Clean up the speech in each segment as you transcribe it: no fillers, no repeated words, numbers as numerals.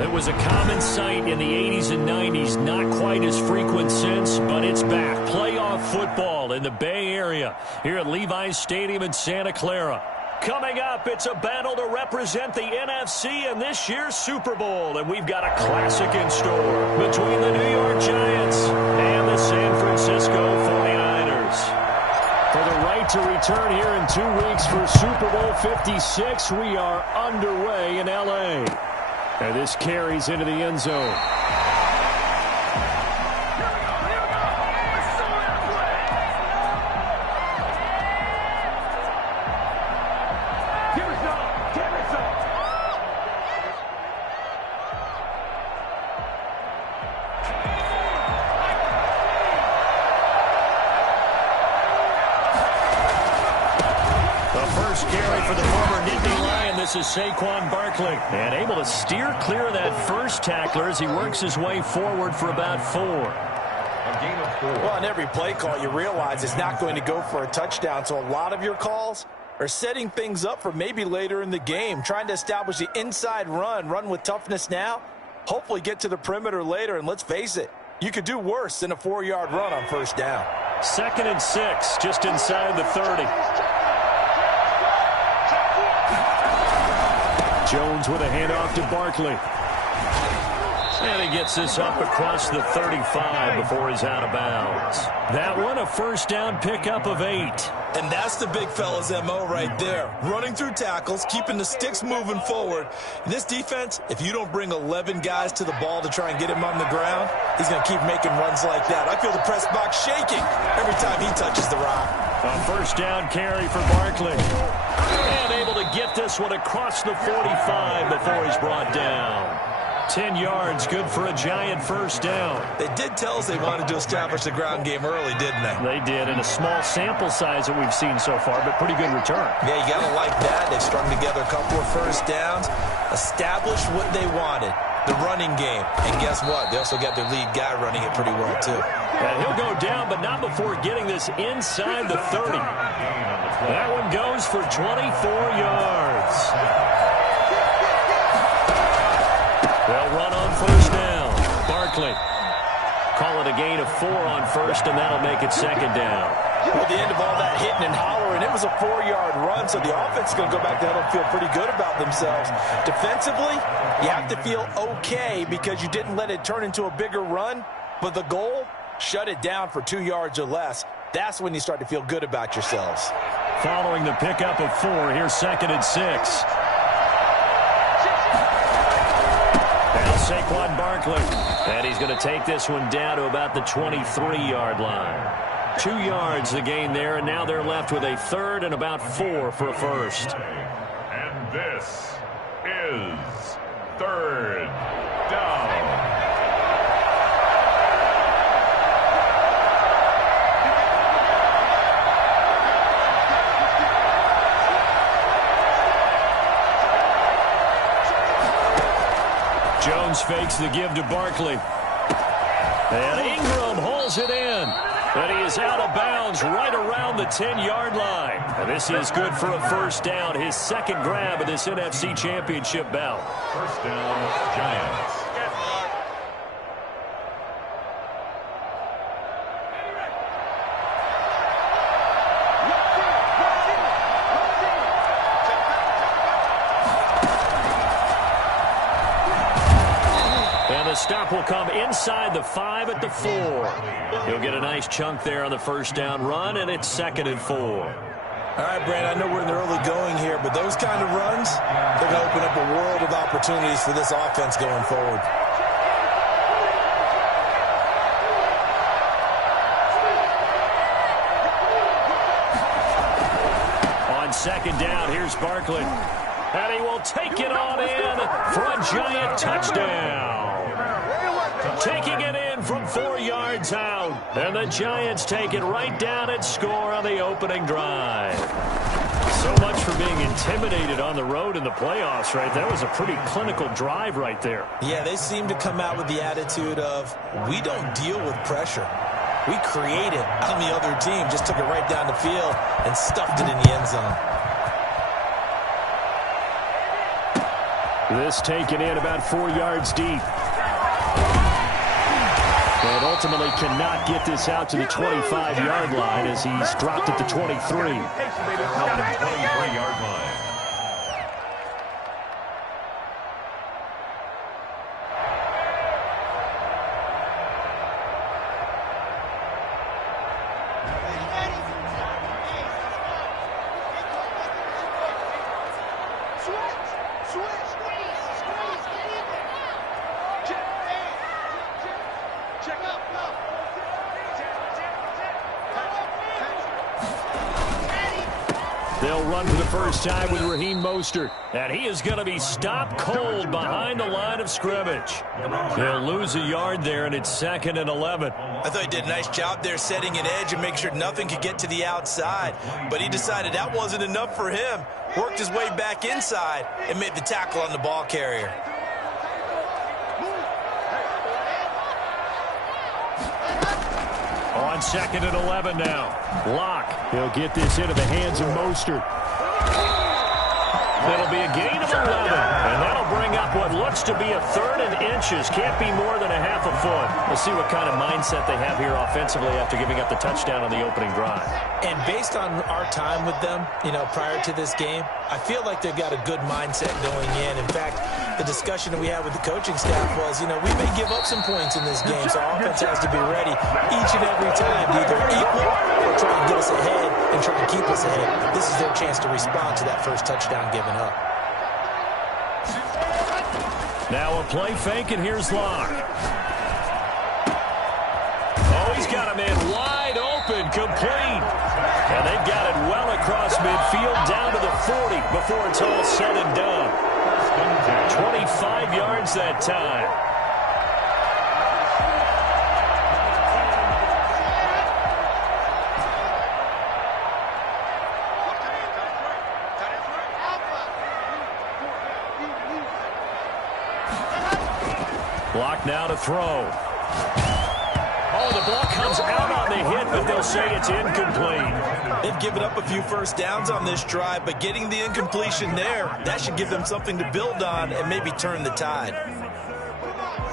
It was a common sight in the 80s and 90s, not quite as frequent since, but it's back. Playoff football in the Bay Area here at Levi's Stadium in Santa Clara. Coming up, it's a battle to represent the NFC in this year's Super Bowl, and we've got a classic in store between the New York Giants and the San Francisco 49ers. For the right to return here in 2 weeks for Super Bowl 56, we are underway in L.A. And this carries into the end zone. This is Saquon Barkley, and able to steer clear of that first tackler as he works his way forward for about 4. A gain of 4. Well, on every play call, you realize it's not going to go for a touchdown, so a lot of your calls are setting things up for maybe later in the game, trying to establish the inside run with toughness now, hopefully get to the perimeter later, and let's face it, you could do worse than a 4-yard run on first down. 2nd and 6, just inside the 30. Jones with a handoff to Barkley. And he gets this up across the 35 before he's out of bounds. That one a first down pickup of 8. And that's the big fella's MO right there. Running through tackles, keeping the sticks moving forward. In this defense, if you don't bring 11 guys to the ball to try and get him on the ground, he's going to keep making runs like that. I feel the press box shaking every time he touches the rock. A first down carry for Barkley. And able to get this one across the 45 before he's brought down. 10 yards, good for a Giant first down. They did tell us they wanted to establish the ground game early, didn't they? They did, in a small sample size that we've seen so far, but pretty good return. Yeah, you got to like that. They've strung together a couple of first downs, established what they wanted, the running game. And guess what? They also got their lead guy running it pretty well, too. And he'll go down, but not before getting this inside the 30. That one goes for 24 yards. They'll run on first down. Barkley. Call it a gain of 4 on first, and that'll make it 2nd down. Well, at the end of all that hitting and hollering, it was a 4-yard run, so the offense is going to go back there and feel pretty good about themselves. Defensively, you have to feel okay because you didn't let it turn into a bigger run, but the goal, shut it down for 2 yards or less. That's when you start to feel good about yourselves. Following the pickup of 4, here's 2nd and 6. Saquon Barkley, and he's going to take this one down to about the 23-yard line. 2 yards the gain there, and now they're left with a 3rd and about 4 for a first. And this is 3rd down. Jones fakes the give to Barkley. And Ingram holds it in. But he is out of bounds right around the 10-yard line. And this is good for a first down. His 2nd grab of this NFC Championship bout. First down, Giants. The stop will come inside the 5 at the 4. He'll get a nice chunk there on the first down run, and it's 2nd and 4. All right, Brand, I know we're in the early going here, but those kind of runs, they're going to open up a world of opportunities for this offense going forward. On 2nd down, here's Barkley. And he will take it on in for a Giant touchdown. Taking it in from 4 yards out. And the Giants take it right down and score on the opening drive. So much for being intimidated on the road in the playoffs, right? That was a pretty clinical drive right there. Yeah, they seem to come out with the attitude of, we don't deal with pressure. We create it on the other team. Just took it right down the field and stuffed it in the end zone. This taken in about 4 yards deep. And ultimately cannot get this out to the 25-yard line as he's dropped at the 23. 23-yard line. They'll run for the first time with Raheem Mostert. And he is going to be stopped cold behind the line of scrimmage. They'll lose a yard there, and it's 2nd and 11. I thought he did a nice job there setting an edge and making sure nothing could get to the outside. But he decided that wasn't enough for him. Worked his way back inside and made the tackle on the ball carrier. On 2nd and 11 now. Locke. He'll get this into the hands of Mostert. It'll be a gain of 11. And that'll bring up what looks to be a 3rd and inches. Can't be more than a half a foot. We'll see what kind of mindset they have here offensively after giving up the touchdown on the opening drive. And based on our time with them, prior to this game, I feel like they've got a good mindset going in. In fact, the discussion that we had with the coaching staff was, we may give up some points in this game, so our offense has to be ready each and every time to either equal or try and get us ahead and try to keep us ahead. This is their chance to respond to that first touchdown given up. Now a play fake, and here's Locke. Oh, he's got a man wide open, complete. And they've got it well across midfield down to the 40 before it's all said and done. 25 yards that time. Block now to throw. Oh, the ball comes out on the hit, but they'll say it's incomplete. They've given up a few first downs on this drive, but getting the incompletion there, that should give them something to build on and maybe turn the tide.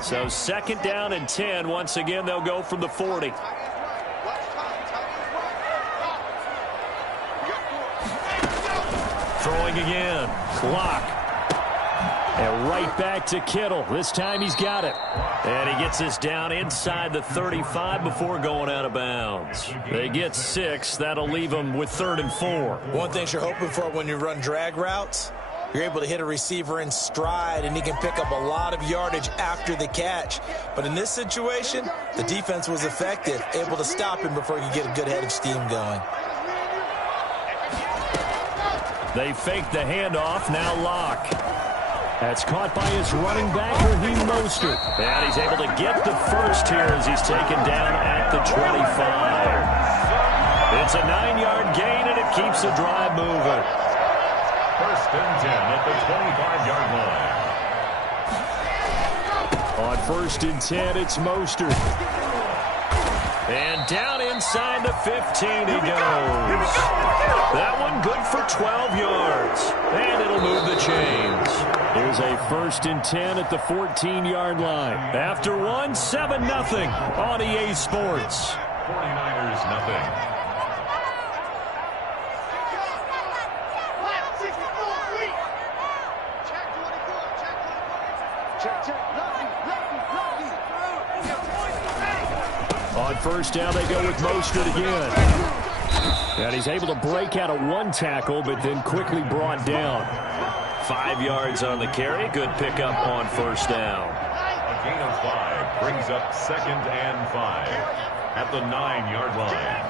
So 2nd down and 10. Once again, they'll go from the 40. Throwing again. Clock. And right back to Kittle. This time he's got it. And he gets this down inside the 35 before going out of bounds. They get 6. That'll leave them with 3rd and 4. One thing you're hoping for when you run drag routes, you're able to hit a receiver in stride, and he can pick up a lot of yardage after the catch. But in this situation, the defense was effective, able to stop him before he could get a good head of steam going. They fake the handoff. Now Locke. That's caught by his running back, Raheem Mostert. And he's able to get the first here as he's taken down at the 25. It's a 9-yard gain, and it keeps the drive moving. 1st and 10 at the 25-yard line. On 1st and 10, it's Mostert. And down inside the 15 he goes. That one good for 12 yards. And it'll move the chains. Here's a 1st and 10 at the 14-yard line. After one, 7-0 on EA Sports. 49ers nothing. On 1st down, they go with Mostert again. And he's able to break out of one tackle, but then quickly brought down. 5 yards on the carry. Good pickup on 1st down. A gain of 5 brings up 2nd and 5 at the 9-yard line.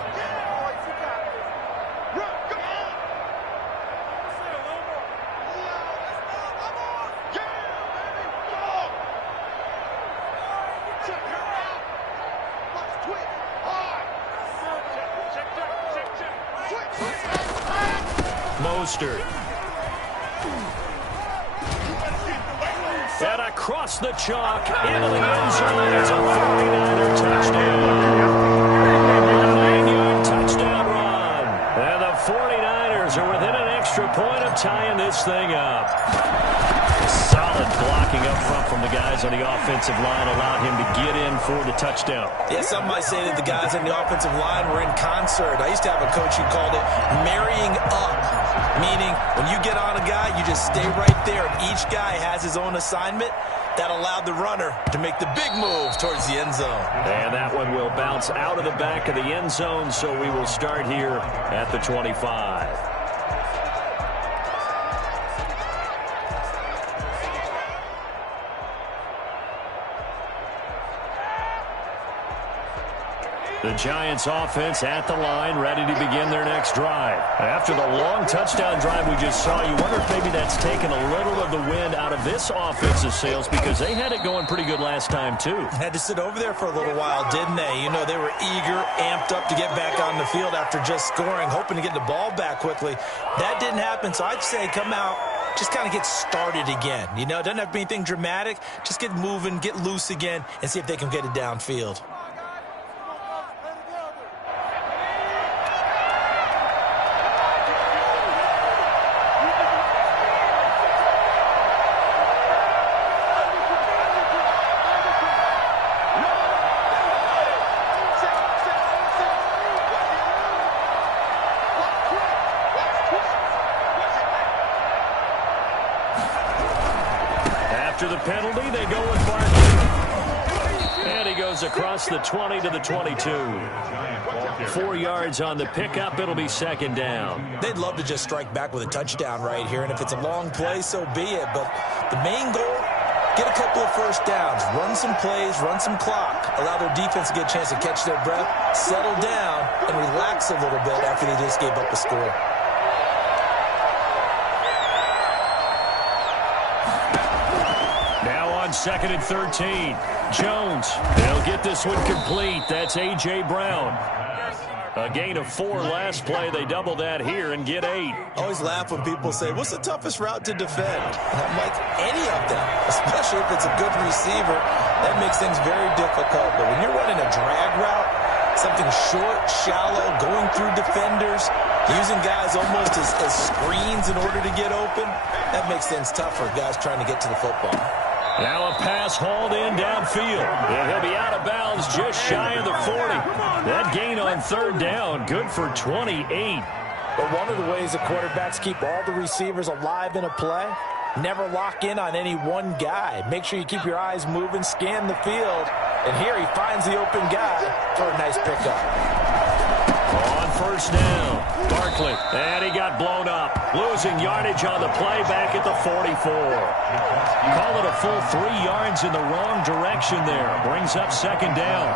Mostert. And across the chalk into the end zone. It's a 49er touchdown. A 9-yard touchdown run. And the 49ers are within an extra point of tying this thing up. Solid blocking up front from the guys on the offensive line allowed him to get in for the touchdown. Yeah, some might say that the guys on the offensive line were in concert. I used to have a coach who called it marrying up, meaning when you get on a guy, you just stay right there, and each guy has his own assignment. That allowed the runner to make the big move towards the end zone. And that one will bounce out of the back of the end zone, so we will start here at the 25. The Giants offense at the line, ready to begin their next drive. After the long touchdown drive we just saw, you wonder if maybe that's taken a little of the wind out of this offensive sails, because they had it going pretty good last time too. Had to sit over there for a little while, didn't they? You know, they were eager, amped up to get back on the field after just scoring, hoping to get the ball back quickly. That didn't happen, so I'd say come out, just kind of get started again. You know, it doesn't have to be anything dramatic. Just get moving, get loose again, and see if they can get it downfield. After the penalty, they go with Barkley. And he goes across the 20 to the 22. 4 yards on the pickup. It'll be second down. They'd love to just strike back with a touchdown right here, and if it's a long play, so be it. But the main goal, get a couple of first downs, run some plays, run some clock, allow their defense to get a chance to catch their breath, settle down, and relax a little bit after they just gave up a score. Second and 13. Jones. They'll get this one complete. That's A.J. Brown. A gain of 4 last play. They double that here and get 8. Always laugh when people say, what's the toughest route to defend? And I'm like, any of them, especially if it's a good receiver. That makes things very difficult. But when you're running a drag route, something short, shallow, going through defenders, using guys almost as screens in order to get open, that makes things tough for guys trying to get to the football. Now a pass hauled in downfield. And he'll be out of bounds just shy of the 40. That gain on third down, good for 28. But one of the ways the quarterbacks keep all the receivers alive in a play, never lock in on any one guy. Make sure you keep your eyes moving, scan the field. And here he finds the open guy for a nice pickup. On first down, Barkley, and he got blown up. Losing yardage on the play back at the 44. Call it a full 3 yards in the wrong direction there. Brings up second down.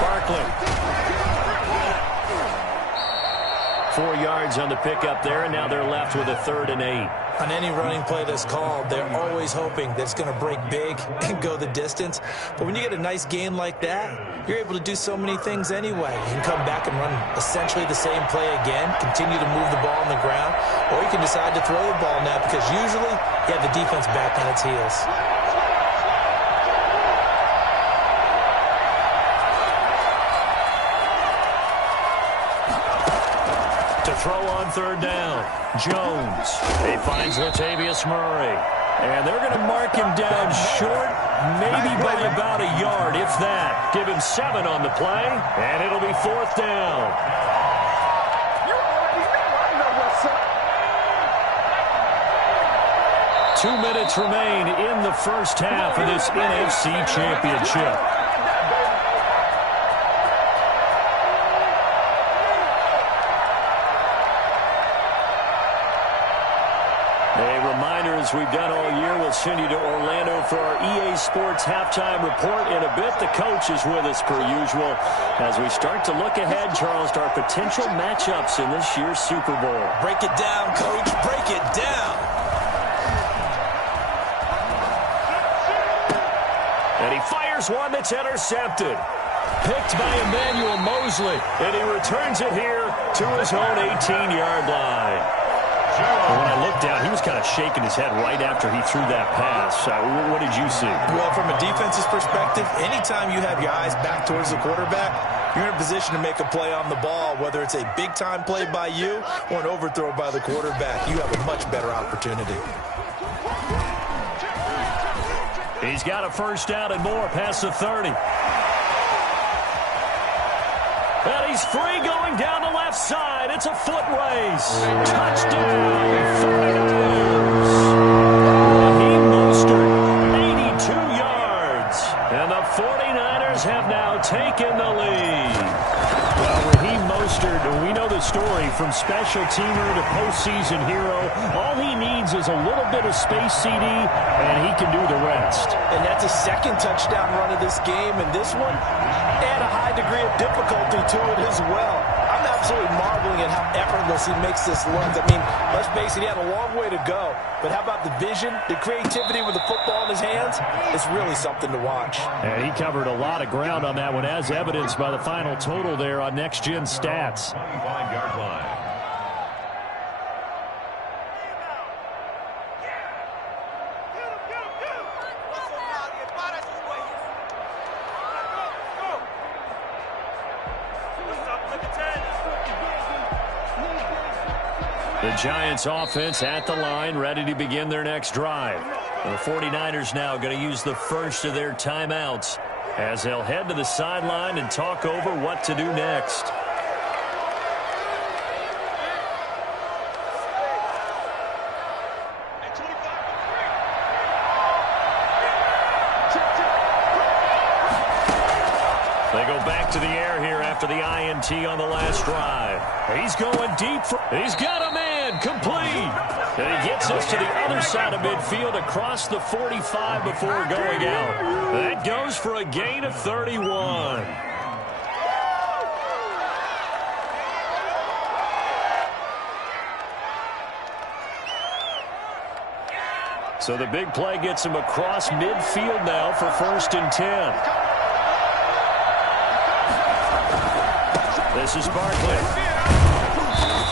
Barkley. 4 yards on the pickup there, and now they're left with a 3rd and 8. On any running play that's called, they're always hoping that it's going to break big and go the distance. But when you get a nice gain like that, you're able to do so many things anyway. You can come back and run essentially the same play again, continue to move the ball on the ground, or you can decide to throw the ball now because usually you have the defense back on its heels. Throw on third down. Jones. He finds Latavius Murray. And they're going to mark him down short, maybe by about a yard, if that. Give him 7 on the play, and it'll be 4th down. 2 minutes remain in the first half of this NFC Championship. As we've done all year, we'll send you to Orlando for our EA Sports halftime report. In a bit, the coach is with us per usual as we start to look ahead, Charles, to our potential matchups in this year's Super Bowl. Break it down, Coach. Break it down. And he fires one that's intercepted. Picked by Emmanuel Mosley, and he returns it here to his own 18-yard line. Well, when I looked down, he was kind of shaking his head right after he threw that pass. What did you see? Well, from a defense's perspective, anytime you have your eyes back towards the quarterback, you're in a position to make a play on the ball, whether it's a big-time play by you or an overthrow by the quarterback. You have a much better opportunity. He's got a first down and more past the 30. And he's free going down the left side. It's a foot race. Touchdown, 49ers. Raheem Mostert, 82 yards. And the 49ers have now taken the lead. Well, Raheem Mostert, we know the story, from special teamer to postseason hero. All he needs is a little bit of space, CD, and he can do the rest. And that's a second touchdown run of this game, and this one, add a high degree of difficulty to it as well. I'm absolutely marveling at how effortless he makes this runs. I mean, let's face it, he had a long way to go. But how about the vision, the creativity with the football in his hands? It's really something to watch. And he covered a lot of ground on that one, as evidenced by the final total there on Next Gen Stats. 25-yard line. The Giants offense at the line, ready to begin their next drive. The 49ers now going to use the first of their timeouts as they'll head to the sideline and talk over what to do next. They go back to the air here after the INT on the last drive. He's going deep. He's got a man complete. And he gets us to the other side of midfield across the 45 before going out. That goes for a gain of 31. So the big play gets him across midfield now for 1st and 10. This is Barkley.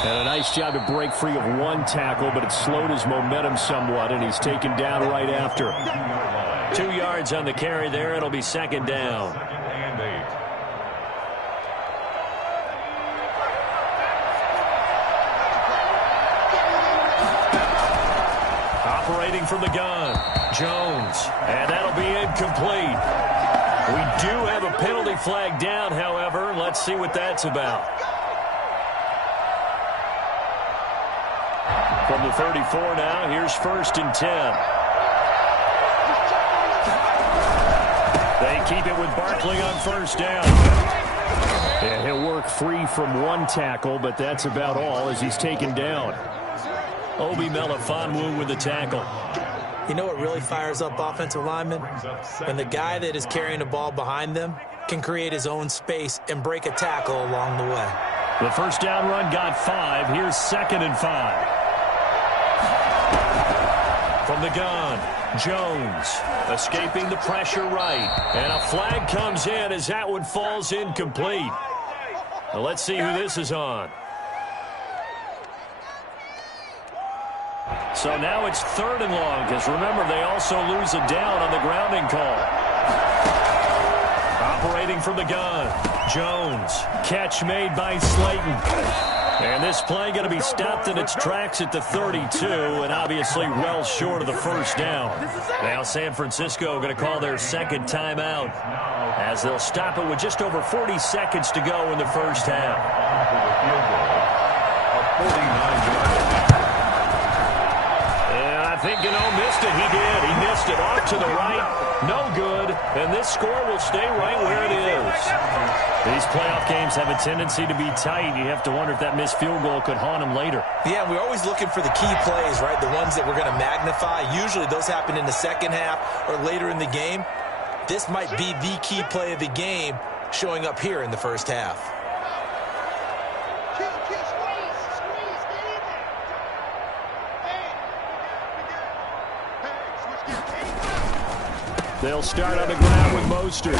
And a nice job to break free of one tackle, but it slowed his momentum somewhat, and he's taken down right after. 2 yards on the carry there. It'll be 2nd down. Operating from the gun, Jones. And that'll be incomplete. We do have a penalty flag down, however. Let's see what that's about. From the 34 now, here's 1st and 10. They keep it with Barkley on 1st down. And he'll work free from one tackle, but that's about all as he's taken down. Obi Melifonwu with the tackle. You know what really fires up offensive linemen? When the guy that is carrying the ball behind them can create his own space and break a tackle along the way. The first down run got 5. Here's 2nd and 5. From the gun, Jones escaping the pressure right. And a flag comes in as that one falls incomplete. Well, let's see who this is on. So now it's 3rd and long, because remember, they also lose a down on the grounding call. Operating from the gun, Jones. Catch made by Slayton. And this play going to be stopped in its tracks at the 32, and obviously well short of the 1st down. Now San Francisco going to call their 2nd timeout, as they'll stop it with just over 40 seconds to go in the 1st half. I think Gano missed it. He did. He missed it off to the right. No good. And this score will stay right where it is. These playoff games have a tendency to be tight. You have to wonder if that missed field goal could haunt him later. Yeah, we're always looking for the key plays, right? The ones that we're going to magnify. Usually those happen in the 2nd half or later in the game. This might be the key play of the game showing up here in the 1st half. They'll start on the ground with Mostert.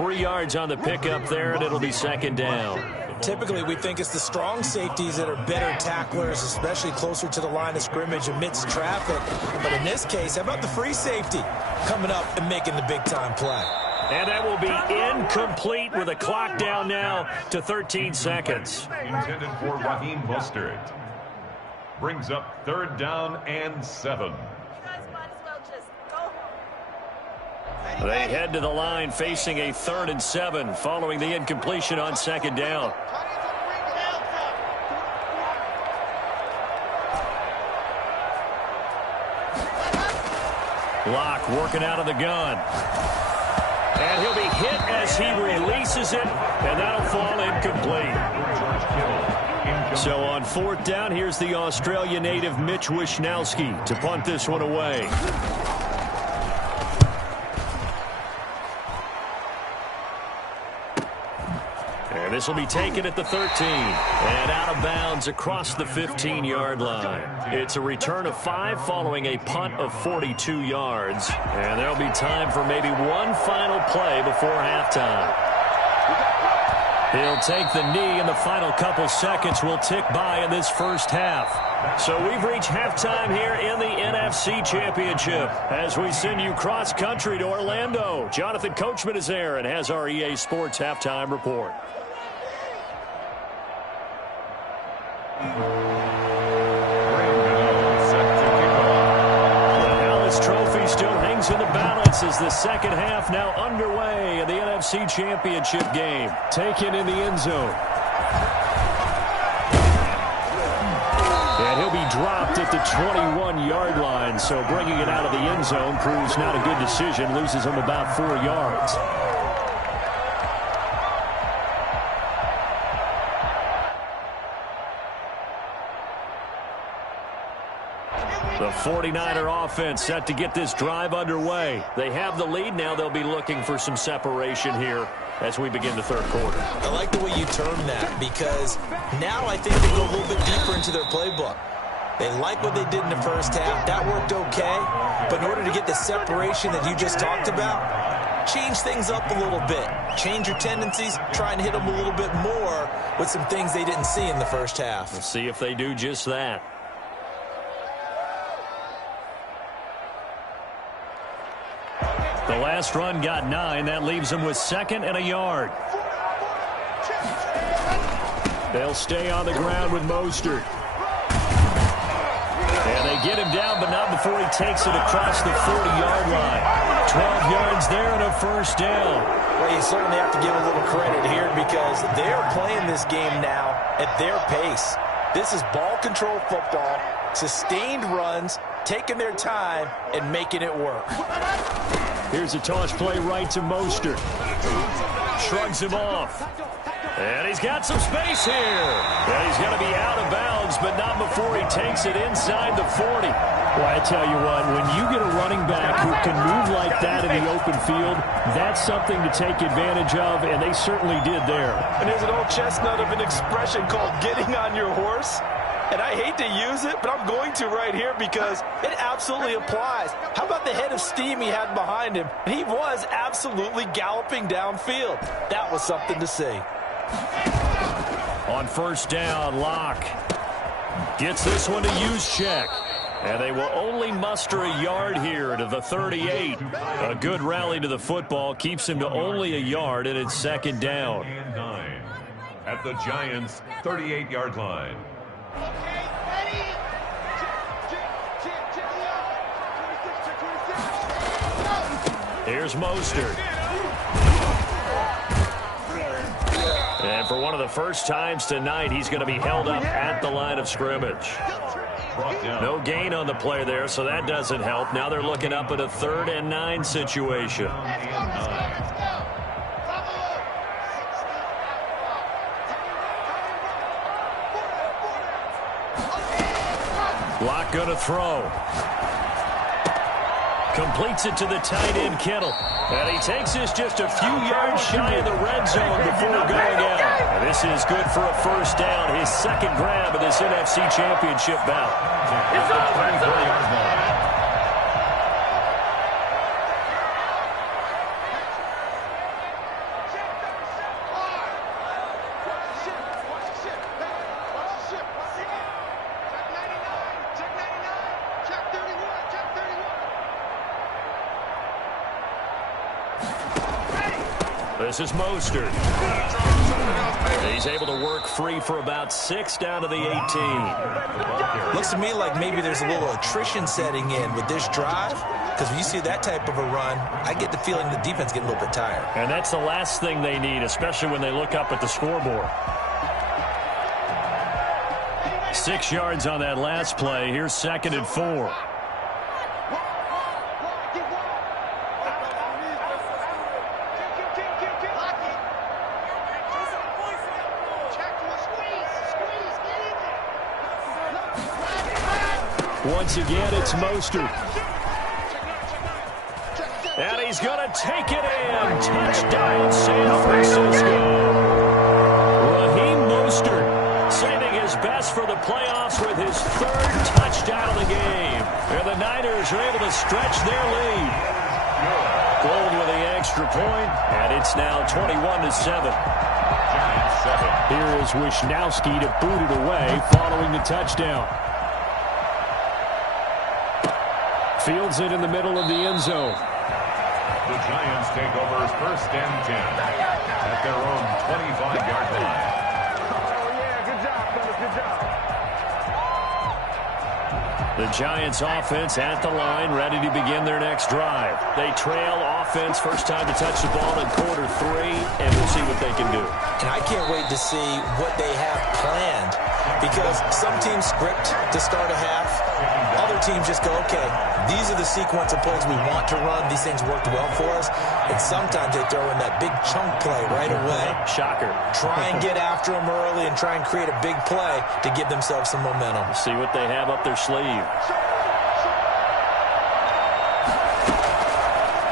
3 yards on the pickup there, and it'll be second down. Typically, we think it's the strong safeties that are better tacklers, especially closer to the line of scrimmage amidst traffic. But in this case, how about the free safety coming up and making the big-time play? And that will be incomplete with a clock down now to 13 seconds. Intended for Raheem Mostert. Brings up 3rd down and 7. They head to the line facing a 3rd and 7 following the incompletion on 2nd down. Locke working out of the gun. And he'll be hit as he releases it, and that'll fall incomplete. So on 4th down, here's the Australia native Mitch Wishnowsky to punt this one away. And this will be taken at the 13 and out of bounds across the 15-yard line. It's a return of 5 following a punt of 42 yards. And there'll be time for maybe one final play before halftime. He'll take the knee, and the final couple seconds will tick by in this first half. So we've reached halftime here in the NFC Championship as we send you cross-country to Orlando. Jonathan Coachman is there and has our EA Sports halftime report. The Hallis Trophy still hangs in the balance as the second half now underway in the NFC Championship game. Taken in the end zone. And he'll be dropped at the 21-yard line, so bringing it out of the end zone proves not a good decision. Loses him about 4 yards. The 49er offense set to get this drive underway. They have the lead. Now they'll be looking for some separation here as we begin the third quarter. I like the way you term that, because now I think they go a little bit deeper into their playbook. They like what they did in the first half. That worked okay. But in order to get the separation that you just talked about, change things up a little bit. Change your tendencies. Try and hit them a little bit more with some things they didn't see in the first half. We'll see if they do just that. The last run got 9. That leaves them with 2nd and a yard. They'll stay on the ground with Mostert. And they get him down, but not before he takes it across the 40-yard line. 12 yards there and a first down. Well, you certainly have to give a little credit here because they're playing this game now at their pace. This is ball control football, sustained runs, taking their time, and making it work. Here's a toss play right to Mostert. Shrugs him off. And he's got some space here. And he's going to be out of bounds, but not before he takes it inside the 40. Well, I tell you what, when you get a running back who can move like that in the open field, that's something to take advantage of, and they certainly did there. And there's an old chestnut of an expression called getting on your horse. And I hate to use it, but I'm going to right here because it absolutely applies. How about the head of steam he had behind him? And he was absolutely galloping downfield. That was something to see. On first down, Locke gets this one to use check. And they will only muster a yard here to the 38. A good rally to the football keeps him to only a yard, and it's 2nd down. And 9 at the Giants' 38-yard line. Here's Mostert. And for one of the first times tonight, he's going to be held up at the line of scrimmage. No gain on the play there, so that doesn't help. Now they're looking up at a 3rd and 9 situation. Locke going to throw. Completes it to the tight end, Kittle. And he takes this just a few yards shy of the red zone before going out. And this is good for a first down. His 2nd grab of this NFC Championship bout. It's over. This is Mostert. He's able to work free for about 6 down to the 18. Looks to me like maybe there's a little attrition setting in with this drive, because when you see that type of a run, I get the feeling the defense getting a little bit tired. And that's the last thing they need, especially when they look up at the scoreboard. 6 yards on that last play. Here's 2nd and 4. Once again, it's Mostert. And he's going to take it in. Touchdown, San Francisco. Raheem Mostert saving his best for the playoffs with his 3rd touchdown of the game. And the Niners are able to stretch their lead. Gold with the extra point, and it's now 21-7. Here is Wisnowski to boot it away following the touchdown. Fields it in the middle of the end zone. The Giants take over 1st and 10 at their own 25-yard line. Oh, yeah, good job, fellas, good job. The Giants offense at the line, ready to begin their next drive. They trail offense, first time to touch the ball in quarter 3, and we'll see what they can do. And I can't wait to see what they have planned, because some teams script to start a half. Other teams just go, okay, these are the sequence of plays we want to run. These things worked well for us. And sometimes they throw in that big chunk play right away. Shocker. Try and get after them early and try and create a big play to give themselves some momentum. See what they have up their sleeve.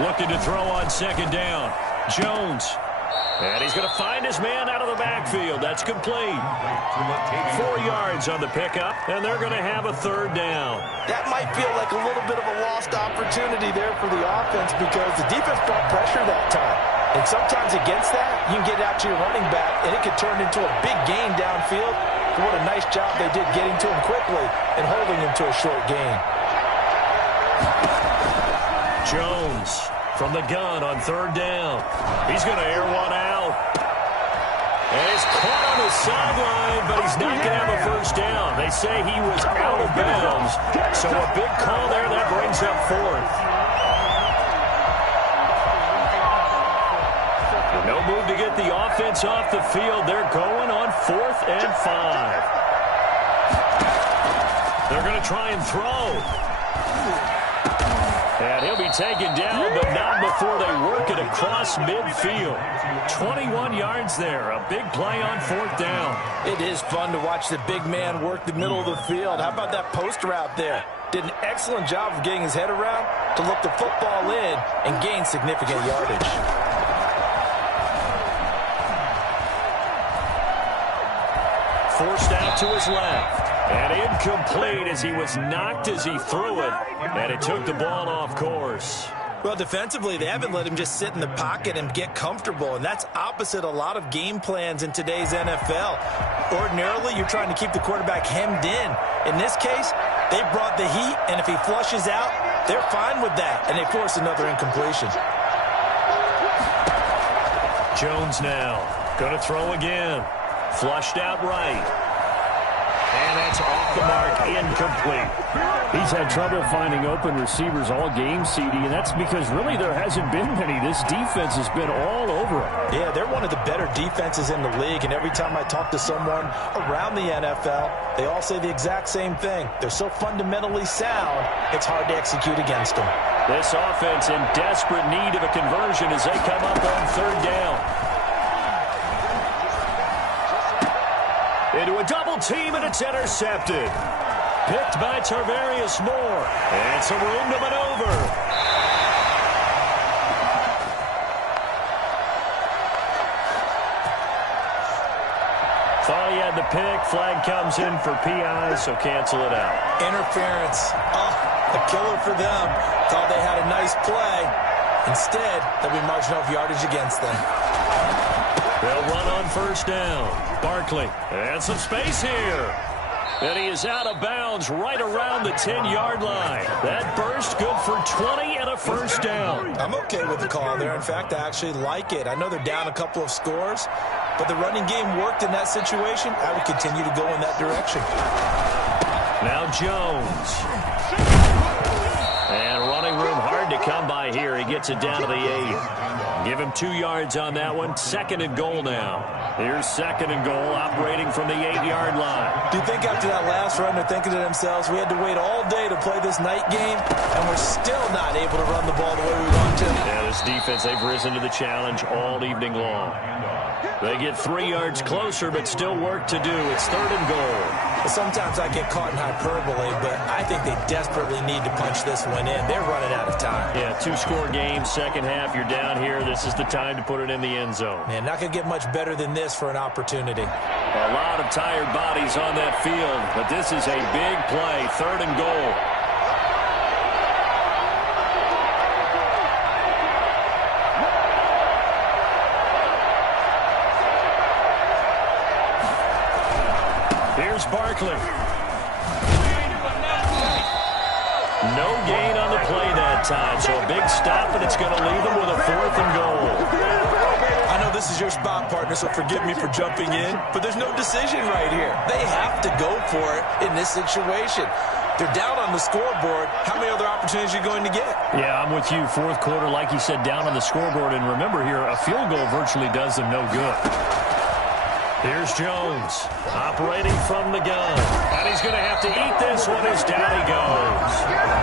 Looking to throw on 2nd down. Jones. And he's going to find his man out of the backfield. That's complete. 4 yards on the pickup, and they're going to have a 3rd down. That might feel like a little bit of a lost opportunity there for the offense, because the defense brought pressure that time. And sometimes against that, you can get out to your running back, and it could turn into a big gain downfield. And what a nice job they did getting to him quickly and holding him to a short gain. Jones from the gun on 3rd down. He's going to air one out. And he's caught on the sideline, but he's not going to have a 1st down. They say he was out of bounds. So a big call there that brings up 4th. No move to get the offense off the field. They're going on 4th and 5. They're going to try and throw. And he'll be taken down, but not before they work it across midfield. 21 yards there. A big play on 4th down. It is fun to watch the big man work the middle of the field. How about that post route there? Did an excellent job of getting his head around to look the football in and gain significant yardage. Forced out to his left. And incomplete as he was knocked as he threw it. And it took the ball off course. Well, defensively, they haven't let him just sit in the pocket and get comfortable, and that's opposite a lot of game plans in today's NFL. Ordinarily, you're trying to keep the quarterback hemmed in. In this case, they brought the heat, and if he flushes out, they're fine with that, and they force another incompletion. Jones now going to throw again. Flushed out right. And that's off the mark, incomplete. He's had trouble finding open receivers all game, CD, and that's because really there hasn't been many. This defense has been all over him. Yeah, they're one of the better defenses in the league, and every time I talk to someone around the NFL, they all say the exact same thing. They're so fundamentally sound, it's hard to execute against them. This offense in desperate need of a conversion as they come up on 3rd down. Into a double team, and it's intercepted. Picked by Tarvarius Moore. And some room to maneuver. Thought he had the pick. Flag comes in for PI, so cancel it out. Interference. Oh, a killer for them. Thought they had a nice play. Instead, they'll be marching off yardage against them. They'll run on 1st down. Barkley, and some space here. And he is out of bounds right around the 10-yard line. That burst good for 20 and a first down. I'm okay with the call there. In fact, I actually like it. I know they're down a couple of scores, but the running game worked in that situation. I would continue to go in that direction. Now Jones. And running room hard to come by here. He gets it down to the 8. Give him 2 yards on that one. 2nd and goal now. Here's 2nd and goal, operating from the 8-yard line. Do you think after that last run they're thinking to themselves, we had to wait all day to play this night game, and we're still not able to run the ball the way we want to? Yeah, this defense, they've risen to the challenge all evening long. They get 3 yards closer, but still work to do. It's 3rd and goal. Sometimes I get caught in hyperbole, but I think they desperately need to punch this one in. They're running out of time. Yeah, 2-score game, second half, you're down here. This is the time to put it in the end zone. Man, not going to get much better than this for an opportunity. A lot of tired bodies on that field, but this is a big play, 3rd and goal. Here's Barkley. No gain on the play that time, so a big stop, and it's going to leave them with a 4th and goal. I know this is your spot, partner, so forgive me for jumping in, but there's no decision right here. They have to go for it in this situation. They're down on the scoreboard. How many other opportunities are you going to get? Yeah, I'm with you. 4th quarter, like you said, down on the scoreboard. And remember here, a field goal virtually does them no good. Here's Jones, operating from the gun. And he's going to have to eat this one as down he goes.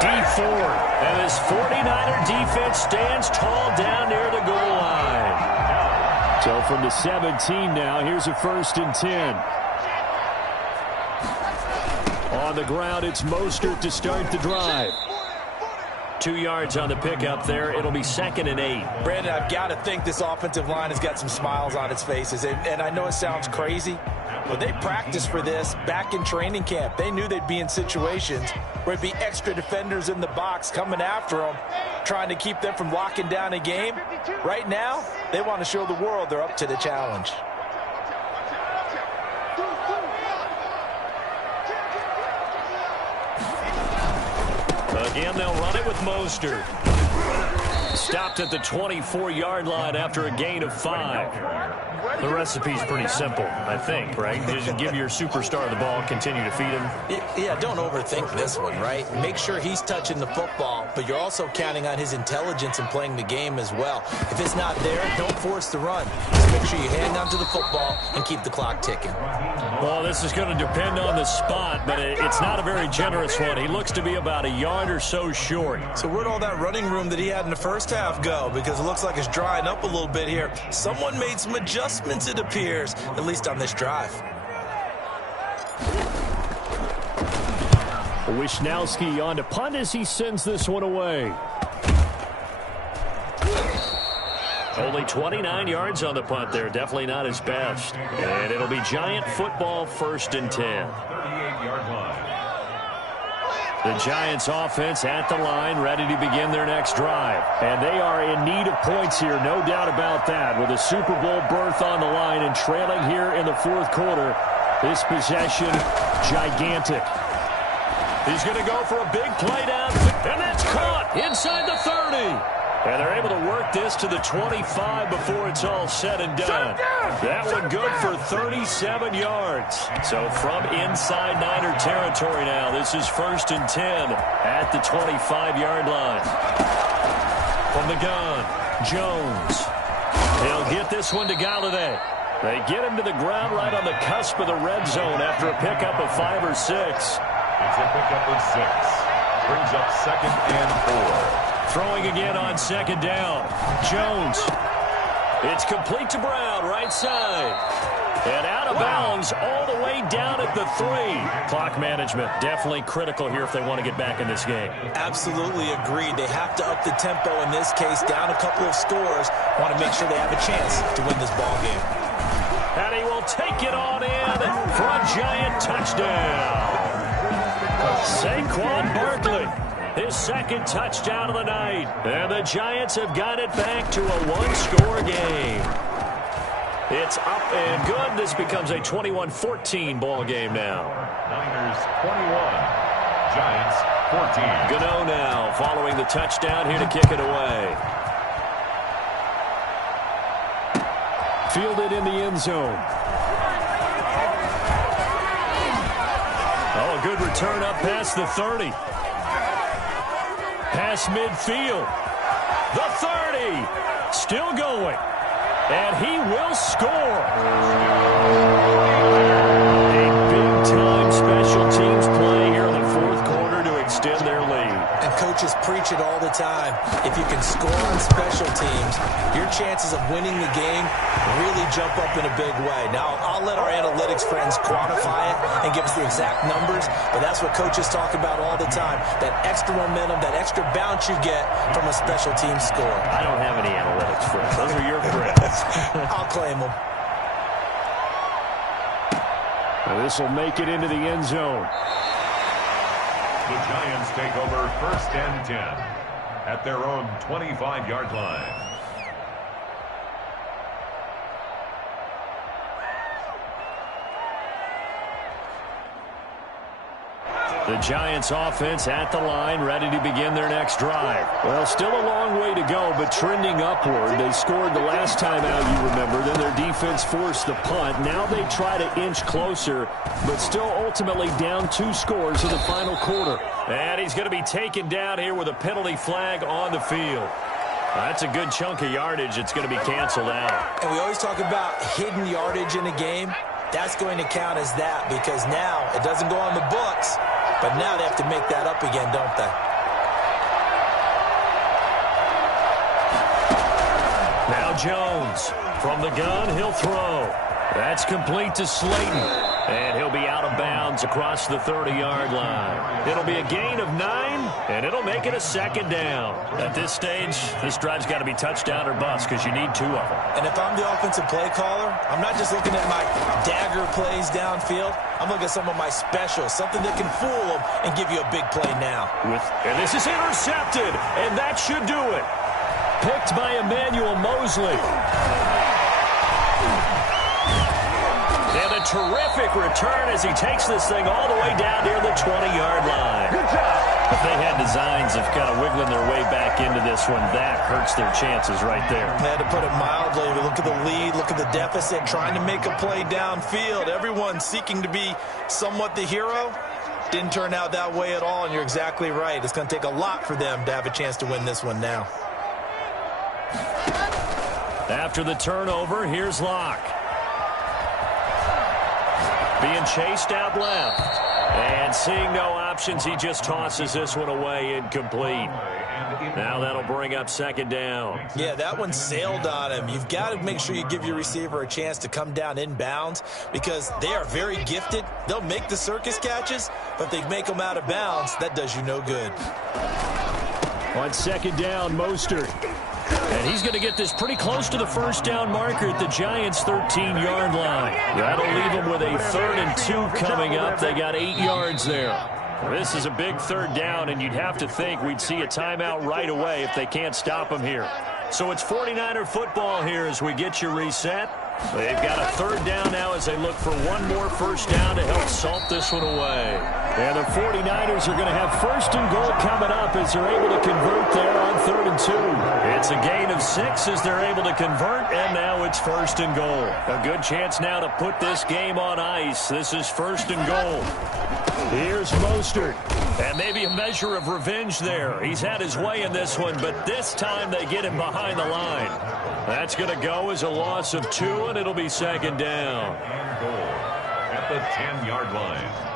D4. And his 49er defense stands tall down near the goal line. So from the 17 now, here's a 1st and 10. On the ground, it's Mostert to start the drive. 2 yards on the pickup there. It'll be 2nd and 8. Brandon, I've got to think this offensive line has got some smiles on its faces. And I know it sounds crazy, but they practiced for this back in training camp. They knew they'd be in situations where it'd be extra defenders in the box coming after them, trying to keep them from locking down a game. Right now, they want to show the world they're up to the challenge. Again, they'll run it with Mostert. Stopped at the 24-yard line after a gain of 5. The recipe's pretty simple, I think, right? Just give your superstar the ball, continue to feed him. Yeah, don't overthink this one, right? Make sure he's touching the football, but you're also counting on his intelligence in playing the game as well. If it's not there, don't force the run. Just make sure you hang on to the football and keep the clock ticking. Well, this is going to depend on the spot, but it's not a very generous one. He looks to be about a yard or so short. So where'd all that running room that he had in the first half go? Because it looks like it's drying up a little bit here. Someone made some adjustments, it appears, at least on this drive. Wisnowski on to punt as he sends this one away. Only 29 yards on the punt there. Definitely not his best. And it'll be Giant football, 1st and 10. 38-yard line. The Giants offense at the line, ready to begin their next drive. And they are in need of points here, no doubt about that. With a Super Bowl berth on the line and trailing here in the 4th quarter, this possession, gigantic. He's going to go for a big play down, and that's caught inside the 30. And they're able to work this to the 25 before it's all said and done. That one good for 37 yards. So from inside Niner territory now, this is 1st and 10 at the 25-yard line. From the gun, Jones. He'll get this one to Galladay. They get him to the ground right on the cusp of the red zone after a pickup of 5 or 6. It's a pickup of 6. Brings up 2nd and 4. Throwing again on 2nd down. Jones. It's complete to Brown, right side. And out of bounds all the way down at the 3. Clock management definitely critical here if they want to get back in this game. Absolutely agreed. They have to up the tempo in this case, down a couple of scores. Want to make sure they have a chance to win this ball game. And he will take it on in for a Giant touchdown. Saquon Barkley. His 2nd touchdown of the night. And the Giants have got it back to a 1-score game. It's up and good. This becomes a 21-14 ball game now. Niners 21, Giants 14. Gano now following the touchdown here to kick it away. Fielded in the end zone. Oh, a good return up past the 30. Past midfield. The 30. Still going. And he will score. A big-time special teams play here in the fourth quarter to extend their lead. And coaches preach it all the time. If you can score on special teams, your chances of winning the game really jump up in a big way. Now, I'll let our analytics friends quantify it and give us the exact numbers, but that's what coaches talk about all the time. That extra momentum, that extra bounce you get from a special team score. I don't have any analytics friends. Those are your friends. I'll claim them. This will make it into the end zone. The Giants take over 1st and 10 at their own 25-yard line. The Giants offense at the line, ready to begin their next drive. Well, still a long way to go, but trending upward. They scored the last time out, you remember. Then their defense forced the punt. Now they try to inch closer, but still ultimately down 2 scores in the final quarter. And he's going to be taken down here with a penalty flag on the field. That's a good chunk of yardage. It's going to be canceled out. And we always talk about hidden yardage in a game. That's going to count as that because now it doesn't go on the books, but now they have to make that up again, don't they? Now Jones from the gun, he'll throw. That's complete to Slayton. And he'll be out of bounds across the 30-yard line. It'll be a gain of 9, and it'll make it a 2nd down. At this stage, this drive's got to be touchdown or bust because you need 2 of them. And if I'm the offensive play caller, I'm not just looking at my dagger plays downfield. I'm looking at some of my specials, something that can fool them and give you a big play now. And this is intercepted, and that should do it. Picked by Emmanuel Mosley. And a terrific return as he takes this thing all the way down near the 20-yard line. Good job. If they had designs of kind of wiggling their way back into this one, that hurts their chances right there. They had to put it mildly. Look at the lead, look at the deficit, trying to make a play downfield. Everyone seeking to be somewhat the hero. Didn't turn out that way at all, and you're exactly right. It's going to take a lot for them to have a chance to win this one now. After the turnover, here's Locke. Being chased out left. And seeing no options, he just tosses this one away incomplete. Now that'll bring up 2nd down. Yeah, that one sailed on him. You've got to make sure you give your receiver a chance to come down inbounds because they are very gifted. They'll make the circus catches, but if they make them out of bounds, that does you no good. On 2nd down, Mostert. And he's going to get this pretty close to the 1st down marker at the Giants' 13-yard line. That'll leave them with a 3rd and 2 coming up. They got 8 yards there. This is a big 3rd down, and you'd have to think we'd see a timeout right away if they can't stop them here. So it's 49er football here as we get you reset. They've got a 3rd down now as they look for one more 1st down to help salt this one away. And the 49ers are going to have 1st and goal coming up as they're able to convert there on 3rd and 2. It's a gain of 6 as they're able to convert, and now it's 1st and goal. A good chance now to put this game on ice. This is 1st and goal. Here's Mostert. And maybe a measure of revenge there. He's had his way in this one, but this time they get him behind the line. That's going to go as a loss of 2, and it'll be 2nd down. And goal at the 10-yard line.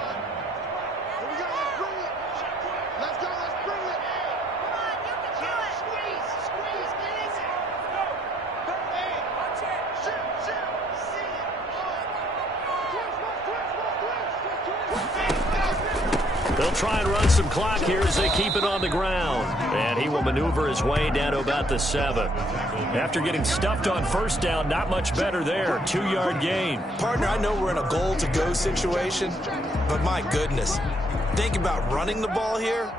They'll try and run some clock here as they keep it on the ground. And he will maneuver his way down to about the 7. After getting stuffed on 1st down, not much better there. 2-yard gain. Partner, I know we're in a goal-to-go situation, but my goodness. Think about running the ball here.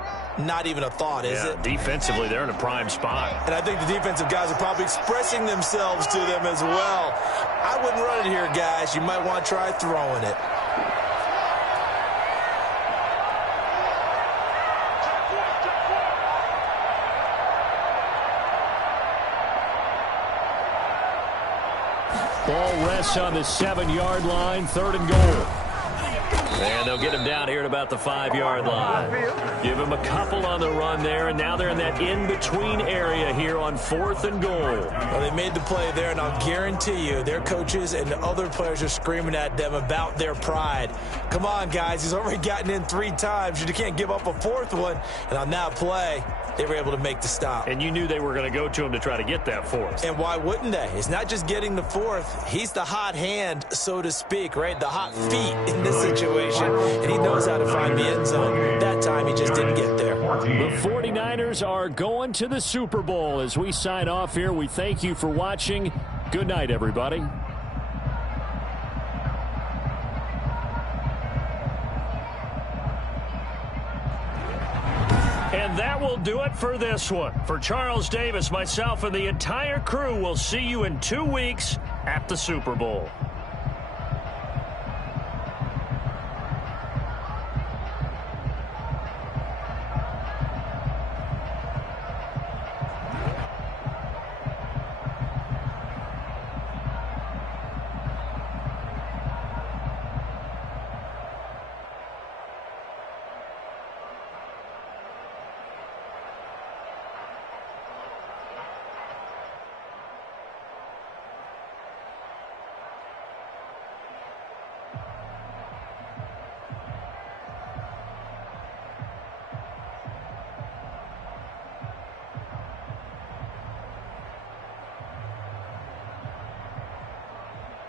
not even a thought, is it? Defensively, they're in a prime spot. And I think the defensive guys are probably expressing themselves to them as well. I wouldn't run it here, guys. You might want to try throwing it. Ball rests on the 7-yard line, 3rd and goal. And they'll get him down here at about the 5-yard line. Give him a couple on the run there, and now they're in that in-between area here on 4th and goal. Well, they made the play there, and I'll guarantee you their coaches and the other players are screaming at them about their pride. Come on, guys. He's already gotten in 3 times. You can't give up a 4th one. And on that play, they were able to make the stop. And you knew they were going to go to him to try to get that 4th. And why wouldn't they? It's not just getting the 4th. He's the hot hand, so to speak, right? The hot feet in this situation. And he knows how to find the end zone. That time he just didn't get there. The 49ers are going to the Super Bowl. As we sign off here, we thank you for watching. Good night, everybody. And that will do it for this one. For Charles Davis, myself, and the entire crew, we'll see you in 2 weeks at the Super Bowl.